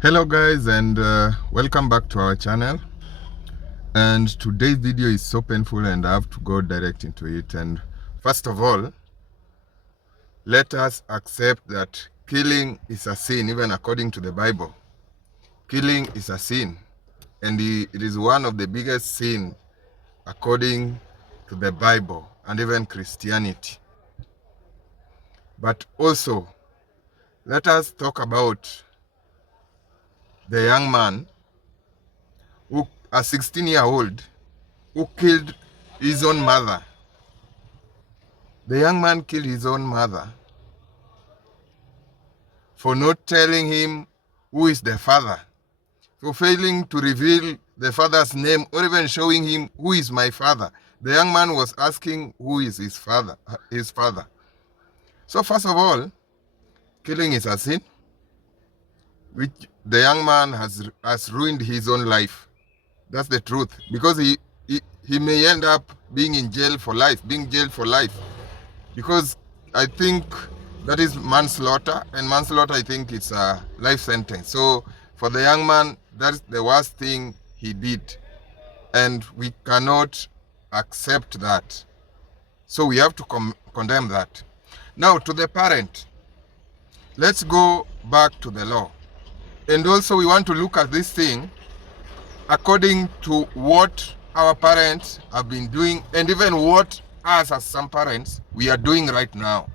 Hello guys, and welcome back to our channel. And today's video is so painful and I have to go direct into it. And first of all, let us accept that killing is a sin, even according to the Bible. Killing is a sin, and it is one of the biggest sins according to the Bible and even Christianity. But also, let us talk about the young man who, a 16-year-old, who killed his own mother. The young man killed his own mother for not telling him who is the father, for failing to reveal the father's name or even showing him who is my father. The young man was asking who is his father. So first of all, killing is a sin, which the young man has ruined his own life. That's the truth, because he may end up being in jail for life, because I think that is manslaughter, and manslaughter, I think it's a life sentence. So for the young man, that's the worst thing he did, and we cannot accept that. So we have to condemn that. Now to the parent, let's go back to the law. And also we want to look at this thing according to what our parents have been doing, and even what us as some parents we are doing right now.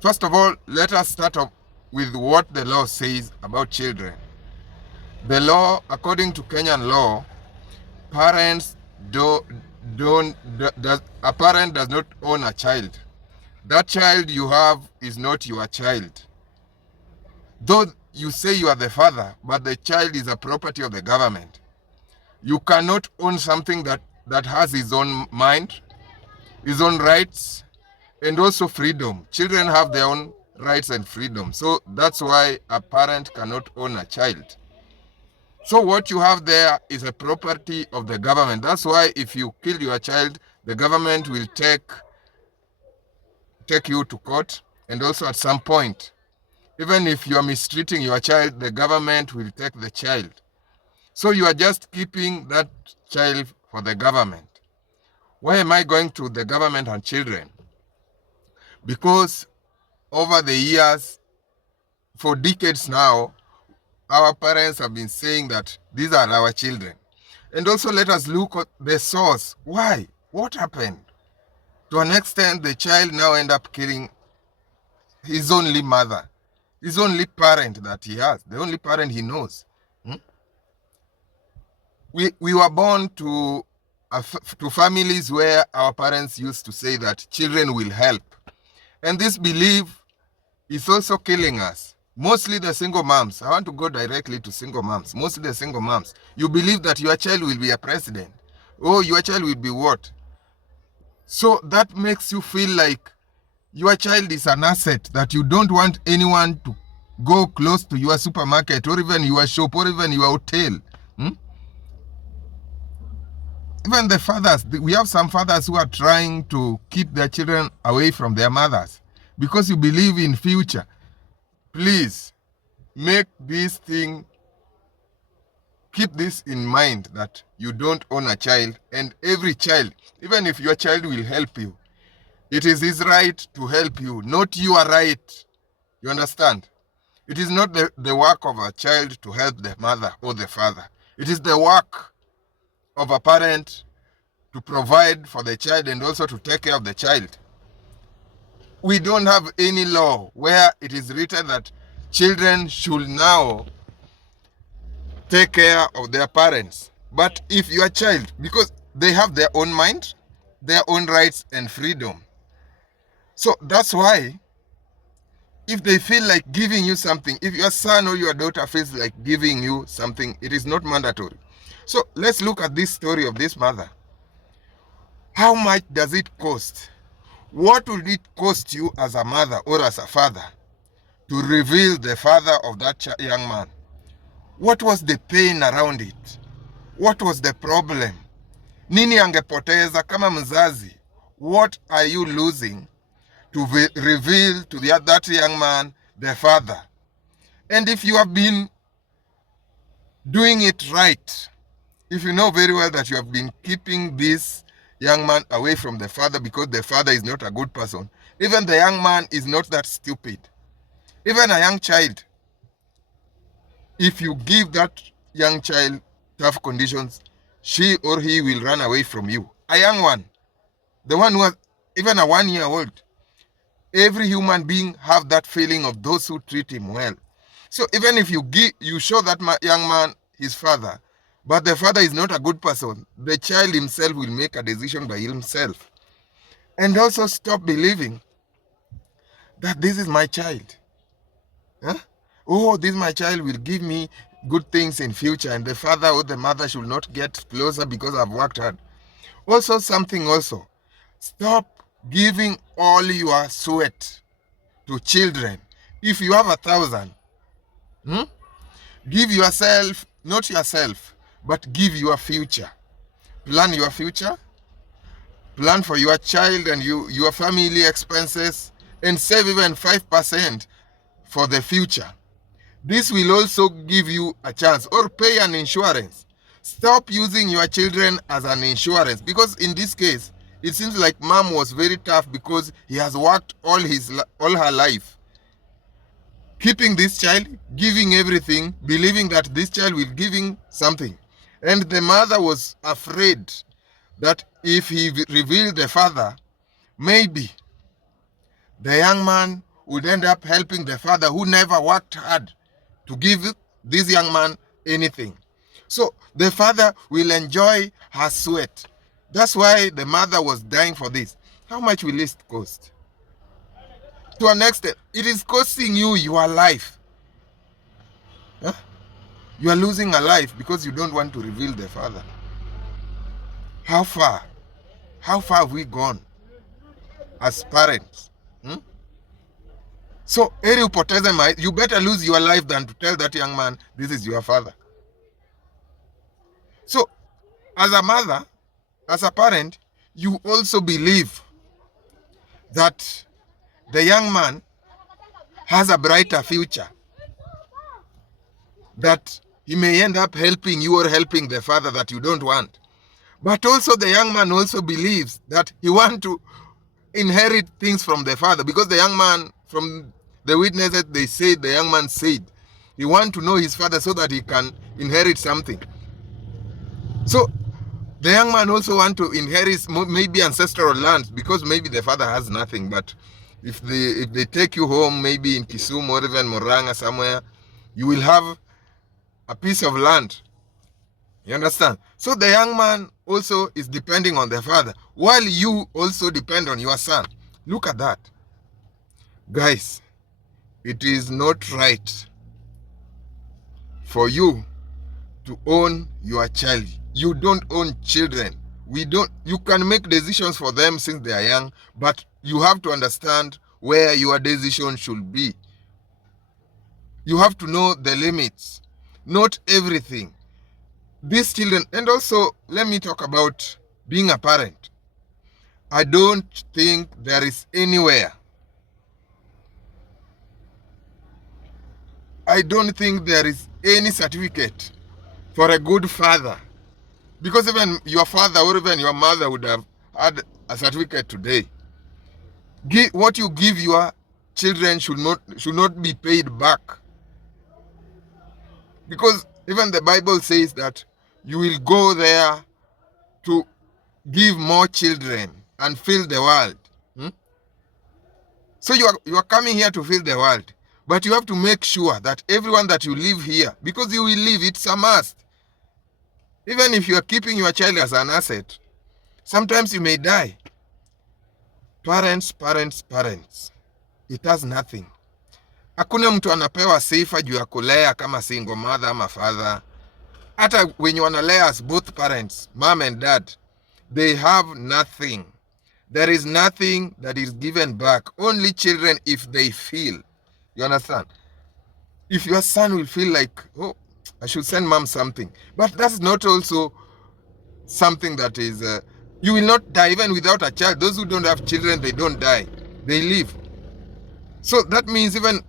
First of all, let us start off with what the law says about children. The law, according to Kenyan law, a parent does not own a child. That child you have is not your child. Though you say you are the father, but the child is a property of the government. You cannot own something that has his own mind, his own rights, and also freedom. Children have their own rights and freedom. So that's why a parent cannot own a child. So what you have there is a property of the government. That's why if you kill your child, the government will take you to court, and also at some point, even if you are mistreating your child, the government will take the child. So you are just keeping that child for the government. Why am I going to the government and children? Because over the years, for decades now, our parents have been saying that these are our children. And also let us look at the source. Why? What happened? To an extent, the child now end up killing his only mother, his only parent that he has, the only parent he knows. We were born to families where our parents used to say that children will help. And this belief is also killing us. Mostly the single moms. I want to go directly to single moms. Mostly the single moms. You believe that your child will be a president. Oh, your child will be what? So that makes you feel like your child is an asset, that you don't want anyone to go close to your supermarket or even your shop or even your hotel. Even the fathers, we have some fathers who are trying to keep their children away from their mothers because you believe in future. Please, make this thing, keep this in mind, that you don't own a child, and every child, even if your child will help you, it is his right to help you, not your right. You understand? It is not the work of a child to help the mother or the father. It is the work of a parent to provide for the child and also to take care of the child. We don't have any law where it is written that children should now take care of their parents. But if your child, because they have their own mind, their own rights and freedom. So that's why, if they feel like giving you something, if your son or your daughter feels like giving you something, it is not mandatory. So let's look at this story of this mother. How much does it cost? What will it cost you as a mother or as a father to reveal the father of that young man? What was the pain around it? What was the problem? Nini angepoteza kama mzazi? What are you losing to reveal to that young man the father? And if you have been doing it right, if you know very well that you have been keeping this young man away from the father because the father is not a good person, even the young man is not that stupid. Even a young child, if you give that young child tough conditions, she or he will run away from you. A young one, the one who has even a 1-year-old, every human being have that feeling of those who treat him well. So even if you show that young man his father, but the father is not a good person, the child himself will make a decision by himself. And also stop believing that this is my child. Huh? Oh, this my child will give me good things in future, and the father or the mother should not get closer because I've worked hard. Also, stop giving all your sweat to children. If you have 1,000, give yourself, not yourself, but give your future. Plan your future, plan for your child and your family expenses, and save even 5% for the future. This will also give you a chance, or pay an insurance. Stop using your children as an insurance, because in this case, it seems like mom was very tough because he has worked all her life, keeping this child, giving everything, believing that this child will give him something. And the mother was afraid that if he revealed the father, maybe the young man would end up helping the father who never worked hard to give this young man anything. So the father will enjoy her sweat. That's why the mother was dying for this. How much will this cost? To an extent, it is costing you your life. Huh? You are losing a life because you don't want to reveal the father. How far? How far have we gone as parents? So, you better lose your life than to tell that young man, this is your father. So, as a mother, as a parent, you also believe that the young man has a brighter future, that he may end up helping you or helping the father that you don't want. But also the young man also believes that he wants to inherit things from the father, because the young man, from the witnesses, they said, the young man said he wants to know his father so that he can inherit something. So the young man also wants to inherit maybe ancestral land, because maybe the father has nothing. But if they take you home, maybe in Kisumu or even Murang'a somewhere, you will have a piece of land. You understand? So the young man also is depending on the father, while you also depend on your son. Look at that. Guys, it is not right for you to own your child. You don't own children. You can make decisions for them since they are young, but you have to understand where your decision should be. You have to know the limits, not everything. These children, and also let me talk about being a parent. I don't think there is anywhere, I don't think there is any certificate for a good father, because even your father or even your mother would have had a certificate today. What you give your children should not be paid back, because even the Bible says that you will go there to give more children and fill the world. So you are coming here to fill the world, but you have to make sure that everyone that you leave here, because you will leave, it's a must. Even if you are keeping your child as an asset, sometimes you may die. Parents, it has nothing. Hakuna mtu anapewa sifa juu ya kulea kama single mother ama father. Hata wenye wanalea as both parents, mom and dad, they have nothing. There is nothing that is given back. Only children if they feel. You understand? If your son will feel like, oh, I should send mom something. But that's not also something that is, you will not die even without a child. Those who don't have children, they don't die. They live. So that means even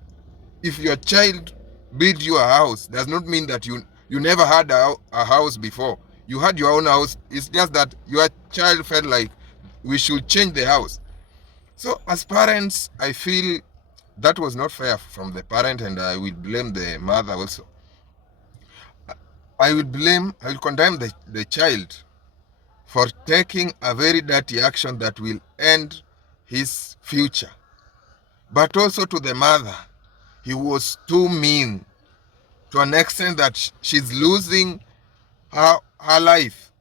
if your child build you a house does not mean that you never had a house before. You had your own house. It's just that your child felt like we should change the house. So as parents, I feel that was not fair from the parent, and I will blame the mother also. I will condemn the child for taking a very dirty action that will end his future. But also to the mother, he was too mean to an extent that she's losing her life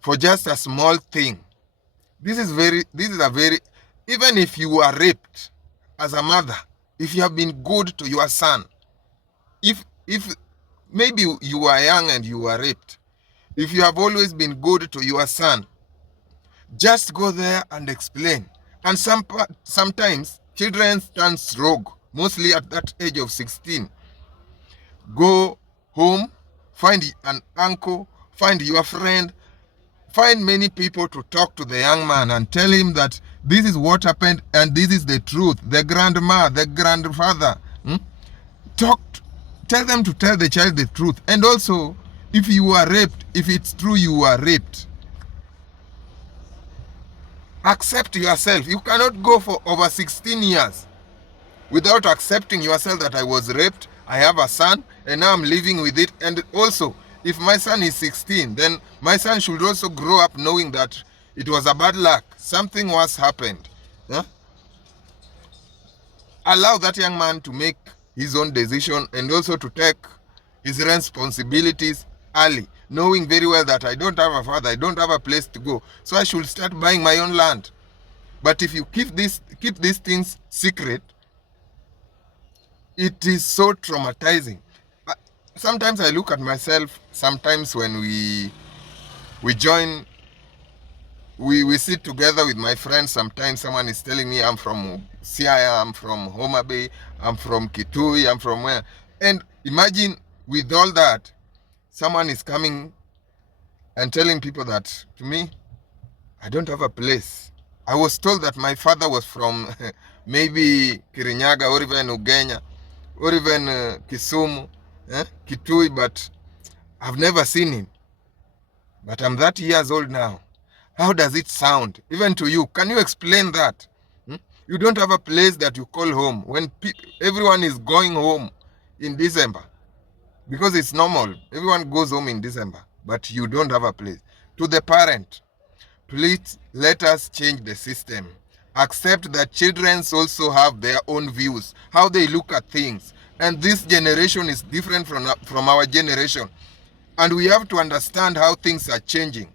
for just a small thing. This is a very, even if you are raped as a mother, if you have been good to your son, if maybe you are young and you were raped, if you have always been good to your son, just go there and explain. And sometimes children turn rogue, mostly at that age of 16. Go home, find an uncle, find your friend, find many people to talk to the young man and tell him that this is what happened and this is the truth. The grandma, the grandfather, tell them to tell the child the truth. And also, if you were raped, if it's true you were raped, accept yourself. You cannot go for over 16 years without accepting yourself that I was raped, I have a son, and now I'm living with it. And also, if my son is 16, then my son should also grow up knowing that it was a bad luck. Something worse happened. Huh? Allow that young man to make his own decision and also to take his responsibilities early, knowing very well that I don't have a father, I don't have a place to go, so I should start buying my own land. But if you keep these things secret, it is so traumatizing. Sometimes I look at myself, sometimes when we join, we sit together with my friends, sometimes someone is telling me I'm from Siaya, I'm from Homa Bay, I'm from Kitui, I'm from where. And imagine with all that, someone is coming and telling people that, to me, I don't have a place. I was told that my father was from maybe Kirinyaga or even Ugenya or even Kisumu, Kitui, but I've never seen him. But I'm 30 years old now. How does it sound? Even to you, can you explain that? You don't have a place that you call home when everyone is going home in December. Because it's normal. Everyone goes home in December. But you don't have a place. To the parent, please let us change the system. Accept that children also have their own views, how they look at things. And this generation is different from our generation. And we have to understand how things are changing.